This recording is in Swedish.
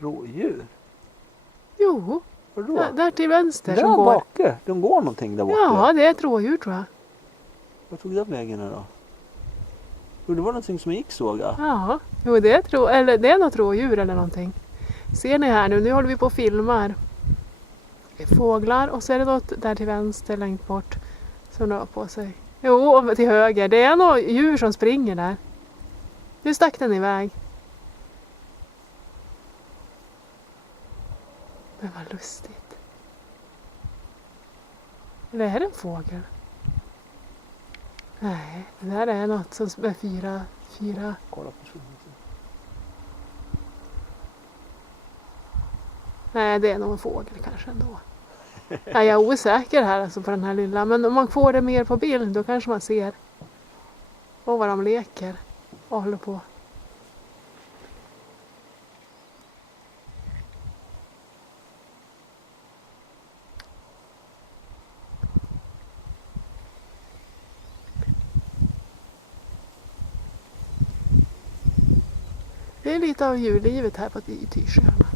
Rådjur? Jo, Vadå? där till vänster Där som går. bak. De går någonting där borta. Ja, det är ett rådjur tror jag. Vad tog den vägen då? Jo, det var någonting som gick såg jag. Ja, jo, det är något rådjur eller någonting. Ser ni här nu håller vi på och filmar. Det är fåglar och så är det något där till vänster längst bort som rör på sig. Jo, och till höger. Det är något djur som springer där. Nu stack den iväg. Men vad lustigt. Eller är det en fågel? Nej, det där är något som är fyra. Kolla på zonen. Nej, det är nog en fågel kanske ändå. Ja, jag är osäker här alltså på den här lilla. Men om man får det mer på bild då kanske man ser. Och vad de leker och håller på. Det är lite av djurlivet här i Tysjöarna.